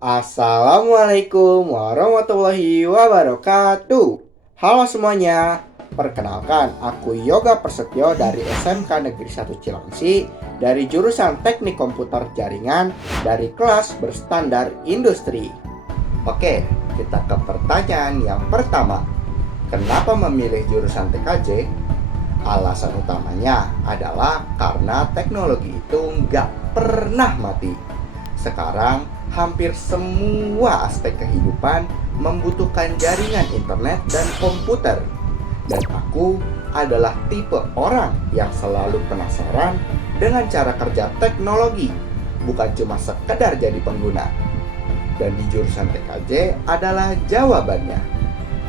Assalamualaikum warahmatullahi wabarakatuh. Halo semuanya. Perkenalkan, aku Yoga Prasetyo dari SMK Negeri 1 Cilengsi dari jurusan Teknik Komputer Jaringan dari kelas berstandar industri. Oke, kita ke pertanyaan yang pertama. Kenapa memilih jurusan TKJ? Alasan utamanya adalah karena teknologi itu nggak pernah mati. Sekarang, hampir semua aspek kehidupan membutuhkan jaringan internet dan komputer. Dan aku adalah tipe orang yang selalu penasaran dengan cara kerja teknologi, bukan cuma sekedar jadi pengguna. Dan di jurusan TKJ adalah jawabannya.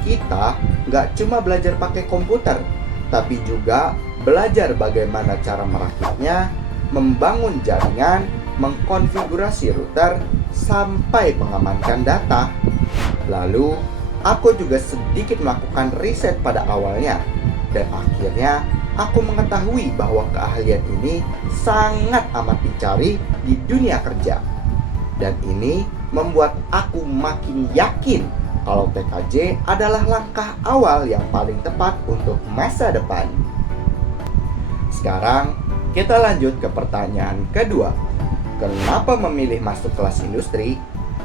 Kita nggak cuma belajar pakai komputer, tapi juga belajar bagaimana cara merakitnya, membangun jaringan, mengkonfigurasi router, sampai mengamankan data. Lalu, aku juga sedikit melakukan riset pada awalnya, dan akhirnya aku mengetahui bahwa keahlian ini sangat amat dicari di dunia kerja. Dan ini membuat aku makin yakin kalau TKJ adalah langkah awal yang paling tepat untuk masa depan. Sekarang, kita lanjut ke pertanyaan kedua. Kenapa memilih masuk kelas industri?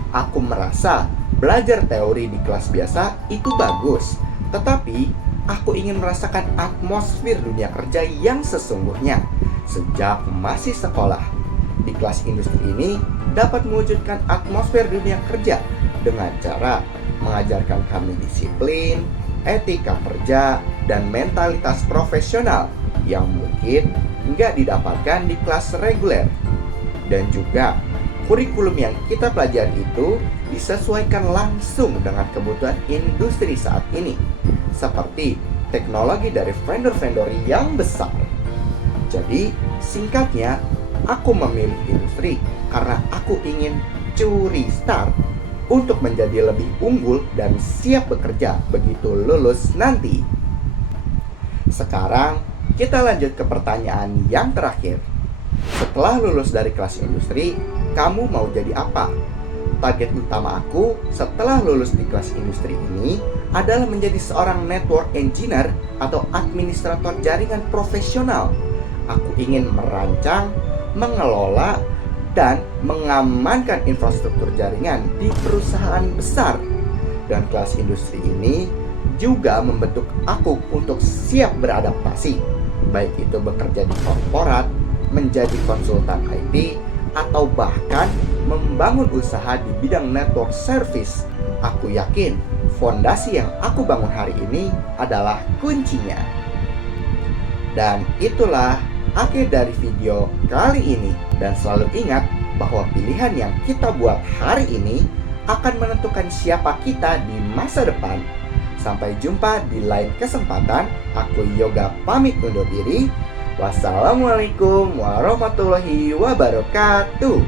Aku merasa belajar teori di kelas biasa itu bagus, tetapi aku ingin merasakan atmosfer dunia kerja yang sesungguhnya sejak masih sekolah. Di kelas industri ini dapat mewujudkan atmosfer dunia kerja dengan cara mengajarkan kami disiplin, etika kerja, dan mentalitas profesional yang mungkin nggak didapatkan di kelas reguler. Dan juga kurikulum yang kita pelajari itu disesuaikan langsung dengan kebutuhan industri saat ini, seperti teknologi dari vendor-vendor yang besar. Jadi singkatnya, aku memilih industri karena aku ingin curi start untuk menjadi lebih unggul dan siap bekerja begitu lulus nanti. Sekarang kita lanjut ke pertanyaan yang terakhir. Setelah lulus dari kelas industri, kamu mau jadi apa? Target utama aku setelah lulus di kelas industri ini adalah menjadi seorang network engineer atau administrator jaringan profesional. Aku ingin merancang, mengelola, dan mengamankan infrastruktur jaringan di perusahaan besar. Dan kelas industri ini juga membentuk aku untuk siap beradaptasi, baik itu bekerja di korporat, menjadi konsultan IT, atau bahkan membangun usaha di bidang network service. Aku yakin fondasi yang aku bangun hari ini adalah kuncinya. Dan itulah akhir dari video kali ini. Dan selalu ingat bahwa pilihan yang kita buat hari ini akan menentukan siapa kita di masa depan. Sampai jumpa di lain kesempatan. Aku Yoga pamit undur diri. Wassalamualaikum warahmatullahi wabarakatuh.